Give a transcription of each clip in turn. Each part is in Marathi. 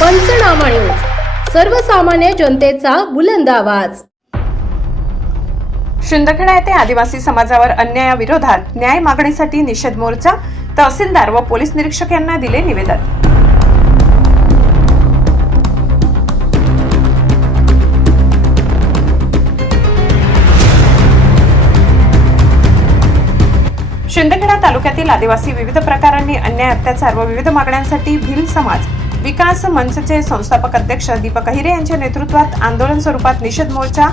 पंचनामा न्यूज. सर्वसामान्य जनतेचा बुलंद आवाज. शिंदखेडा येथे आदिवासी समाजावर अन्यायाविरोधात न्याय मागणीसाठी निषेध मोर्चा तहसीलदार व पोलीस निरीक्षक यांना दिले निवेदन. शिंदखेडा तालुक्यातील आदिवासी विविध प्रकारांनी अन्याय अत्याचार व विविध मागण्यांसाठी भिल समाज विकास मंचचे संस्थापक अध्यक्ष दीपक अहिरे यांच्या नेतृत्वात आंदोलन स्वरूपात निषेध मोर्चा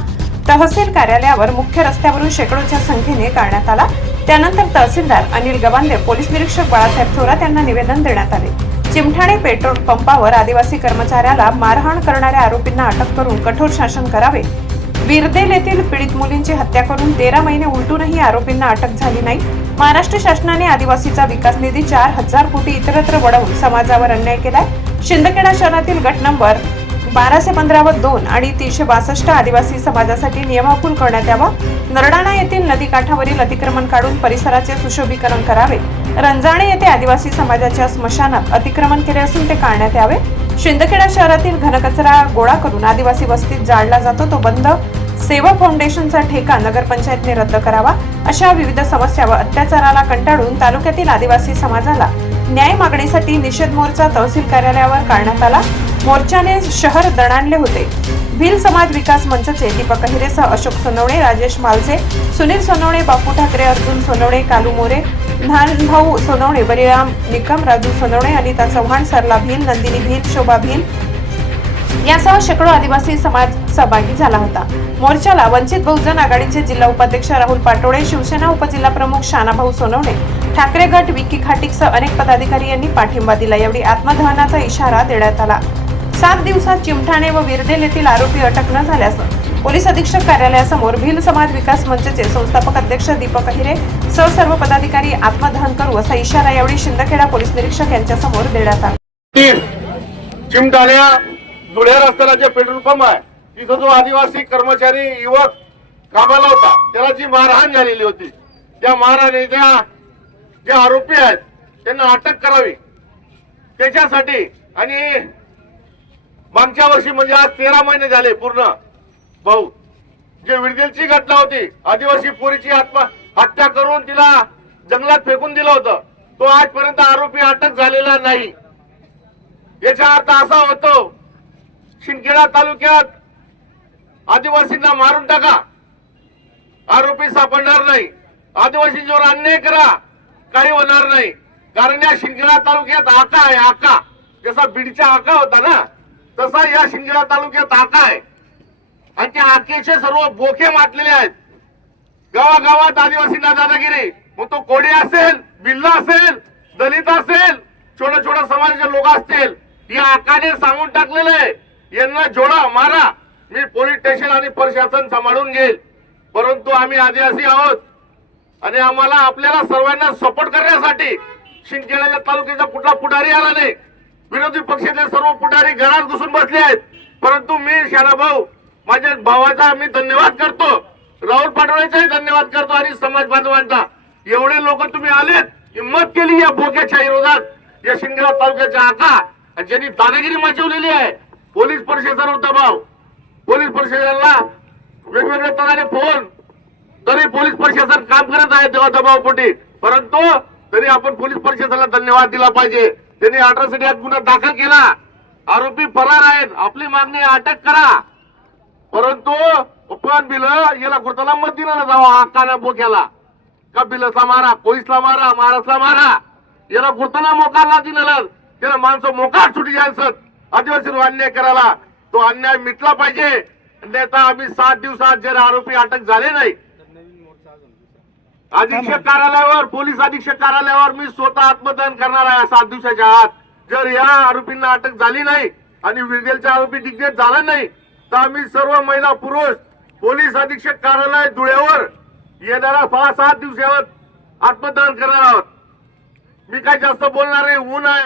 तहसील कार्यालयावर मुख्य रस्त्यावरून शेकडोच्या संख्येने काढण्यात आला. त्यानंतर तहसीलदार अनिल गवांदे पोलीस निरीक्षक बाळासाहेब थोरात यांना निवेदन देण्यात आले. चिमठाणे पेट्रोल पंपावर आदिवासी कर्मचाऱ्याला मारहाण करणाऱ्या आरोपींना अटक करून कठोर शासन करावे. विरदेल येथील पीडित मुलींची हत्या करून तेरा महिने उलटूनही आरोपींना अटक झाली नाही. महाराष्ट्र शासनाने आदिवासीचा विकास निधी चार हजार कोटी इतरत्र वळवून समाजावर अन्याय केलाय. शिंदखेडा शहरातील गट नंबर बाराशे पंधरा व दोन आणि तीनशे बासष्ट आदिवासी समाजासाठी नियमाकुल करण्यात यावा. नरडाणा येथील नदीकाठावरील अतिक्रमण काढून परिसराचे सुशोभीकरण करावे. रंजाणे येथे आदिवासी समाजाच्या स्मशानात अतिक्रमण केले असून ते काढण्यात यावे. शिंदखेडा शहरातील घनकचरा गोळा करून आदिवासी वस्तीत जाळला जातो. तो बंद. सेवा फाउंडेशनचा ठेका नगरपंचायतने रद्द करावा. अशा विविध समस्या व अत्याचाराला कंटाळून तालुक्यातील आदिवासी समाजाला न्याय मागणीसाठी निषेध मोर्चा तहसील कार्यालयावर काढण्यात आला. मोर्चाने शहर दणाणले होते. भिल समाज विकास मंचचे दीपक अहिरेसह अशोक सोनवणे राजेश मालसे सुनील सोनवणे बापू ठाकरे अर्जुन सोनवणे कालू मोरे भाऊ सोनवणे बलिराम निकम राजू सोनवणे अनिता चव्हाण सरला भिल नंदिनी भिल शोभा भिल यासह शेकडो आदिवासी समाज सहभागी झाला होता. मोर्चाला वंचित बहुजन आघाडीचे जिल्हा उपाध्यक्ष राहुल पाटोळे शिवसेना उपजिल्हा प्रमुख शानाभाऊ सोनवणे ठाकरे गट विकी खाटिकसह अनेक पदाधिकारी यांनी पाठिंबा दिला. यावेळी आत्मदहनाचा इशारा देण्यात आला. सात दिवसात चिमठाणे व विरदेल येथील आरोपी अटक न झाल्यास पोलीस अधीक्षक कार्यालयासमोर भिल समाज विकास मंचचे संस्थापक अध्यक्ष दीपक अहिरे सह सर्व पदाधिकारी आत्मदहन करू असा इशारा यावेळी शिंदखेडा पोलीस निरीक्षक यांच्यासमोर देण्यात आला. चिमठाण्या चिमटाण्या रस्त्याला जे पेट्रोल पंप आहे तिथं जो आदिवासी कर्मचारी युवक कामाला होता त्याला जी मारहाण झालेली होती त्या मारहाणीच्या जे आरोपी आहेत त्यांना अटक करावी. त्याच्यासाठी आणि मागच्या वर्षी म्हणजे आज तेरा महिने झाले पूर्ण. भाऊ जे विडदेलची घटना होती आदिवासी पोरीची आत्मा हत्या करून तिला जंगलात फेकून दिलं होतं. तो आजपर्यंत आरोपी अटक झालेला नाही. याचा अर्थ असा होतो शिंदखेडा तालुक्यात आदिवासींना मारून टाका. आरोपी सापडणार नाही. आदिवासींच्यावर अन्याय करा. काही होणार नाही. कारण या शिंगणा तालुक्यात आका आहे आका. जसा बीडचा आका होता ना तसा या शिंगणा तालुक्यात आका आहे. आणि त्या आकेचे सर्व बोखे माटलेले आहेत. गावागावात आदिवासींना दादागिरी. मग तो कोडी असेल बिल्ला असेल दलित असेल छोट्या छोट्या समाजाचे लोक असतील या आकाने सांगून टाकलेलं आहे. यांना जोडा मारा. मी पोलीस स्टेशन आणि प्रशासन सांभाळून घेईल. परंतु आम्ही आदिवासी आहोत. आणि आम्हाला आपल्याला सर्वांना सपोर्ट करण्यासाठी शिंदखेड्याच्या तालुक्याचा कुठला पुढारी आला नाही. विरोधी पक्षाचे सर्व पुढारी घरात घुसून बसले आहेत. परंतु मी भाऊ माझ्या भावाचा मी धन्यवाद करतो. राहुल पाटोळेचाही धन्यवाद करतो आणि समाज बांधवांचा. एवढे लोक तुम्ही आलेत हिंमत केली या बोक्याच्या विरोधात या शिंदखेडा तालुक्याच्या आता आणि ज्यांनी दादागिरी मचवलेली आहे. पोलीस प्रशासनावर दबाव पोलीस परिषदेला वेगवेगळ्या तऱ्हेने फोन तरी पोलीस प्रशासन काम करत आहे तेव्हा दबावपोटी परंतु तरी आपण पोलीस प्रशासनाला धन्यवाद दिला पाहिजे. त्यांनी अठरासाठी आठ गुन्हा दाखल केला. आरोपी फरार आहेत. आपली मागणी अटक करा. परंतु पण बिल याला गुरुताला मत दिलं जावा हक्काना बोक्याला. का बिलचा मारा कोळीसला मारा महाराष्ट्रला मारा. याला गुरुताला मोकारला दिलं त्याला माणसं मोकाट सुटी जायचं. आदिवासी अन्याय करायला. तो अन्याय मिटला पाहिजे. नेता आम्ही सात दिवसात जर आरोपी अटक झाले नाही अधीक्षक कार्यालयावर पोलीस अधीक्षक कार्यालयावर मी स्वतः आत्मदहन करणार आहे सात दिवसाच्या आत जर या आरोपींना अटक झाली नाही आणि विरदेलचा आरोपी डिग्नेट झाला नाही तर आम्ही सर्व महिला पुरुष पोलीस अधीक्षक कार्यालय धुळ्यावर येणाऱ्या सहा सात दिवसावर आत्मदहन करणार आहोत. मी काय जास्त बोलणार नाही ऊन आहे.